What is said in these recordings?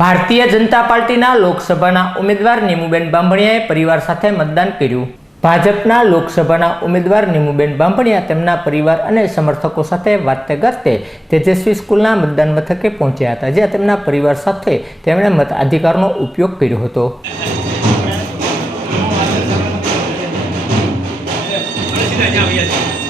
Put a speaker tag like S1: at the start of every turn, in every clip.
S1: ભારતીય જનતા પાર્ટીના લોકસભાના ઉમેદવાર નીમુબેન બાંભણિયાએ પરિવાર સાથે મતદાન કર્યું. ભાજપના લોકસભાના ઉમેદવાર નીમુબેન બાંભણિયા તેમના પરિવાર અને સમર્થકો સાથે વાતે ગાતે તેજસ્વી સ્કૂલના મતદાન મથકે પહોંચ્યા હતા, જ્યાં તેમના પરિવાર સાથે તેમણે મતાધિકારનો ઉપયોગ કર્યો હતો.
S2: કે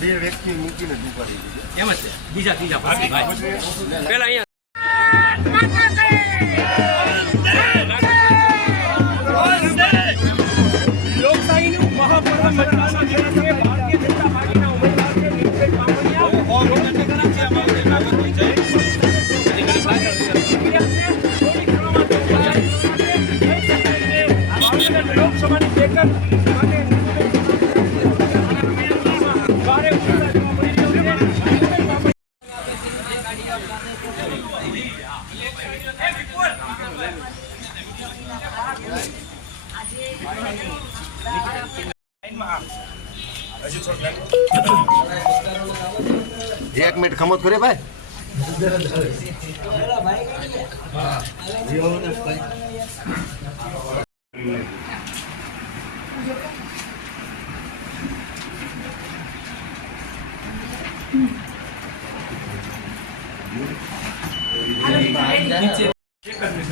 S3: બે વ્યક્તિ મૂકીને જ ઊભા રહી
S4: એમ જ છે. બીજા ત્રીજા પછી ભાઈ. પેલા અહીંયા
S3: એક મિનિટ ખમત કરે ભાઈ.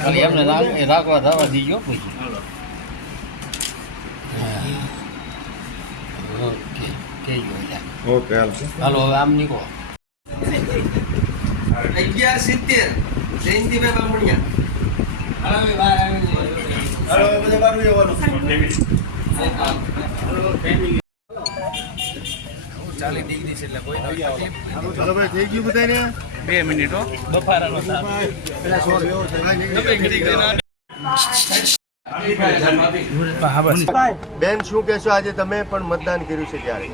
S5: ખાલી એમને રાખવા થવા દીજો પછી. ઓકે.
S3: ઓકે હાલ
S5: હાલો હવે આમ નીકળો.
S4: અગિયાર સિત્તેર. જયંતિભાઈ બામણિયા.
S3: ચાલો ભાઈ થઈ ગયું બધાને?
S4: બે મિનિટો બફારાનો
S3: બેન શું કહેશો? આજે તમે પણ મતદાન કર્યું છે ત્યારે.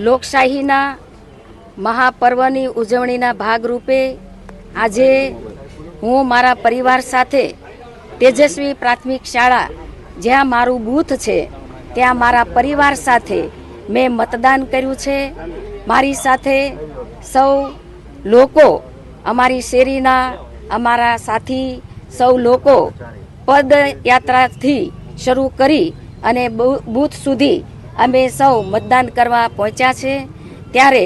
S2: લોકશાહીના મહાપર્વની ઉજવણીના ભાગરૂપે આજે હું મારા પરિવાર સાથે તેજસ્વી પ્રાથમિક શાળા જ્યાં મારું બૂથ છે ત્યાં મારા પરિવાર સાથે મેં મતદાન કર્યું છે. મારી સાથે સૌ લોકો, અમારી શેરીના અમારા સાથી સૌ લોકો પદયાત્રાથી શરૂ કરી અને બૂથ સુધી અમે સૌ મતદાન કરવા પહોંચ્યા છે. ત્યારે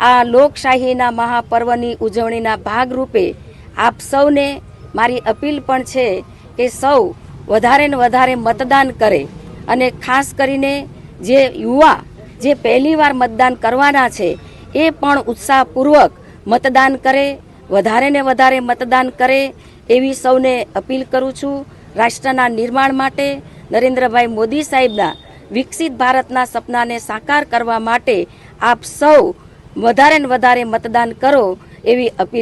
S2: આ લોકશાહીના મહાપર્વની ઉજવણીના ભાગરૂપે આપ સૌને મારી અપીલ પણ છે કે સૌ વધારે ને વધારે મતદાન કરે અને ખાસ કરીને જે યુવા જે પહેલીવાર મતદાન કરવાના છે, એ પણ ઉત્સાહપૂર્વક મતદાન કરે, વધારે ને વધારે મતદાન કરે એવી સૌને અપીલ કરું છું રાષ્ટ્રના નિર્માણ માટે, નરેન્દ્રભાઈ મોદી સાહેબના વિકસિત ભારતના સપનાને સાકાર કરવા માટે આપ સૌ વધારે ને વધારે મતદાન કરો એવી અપીલ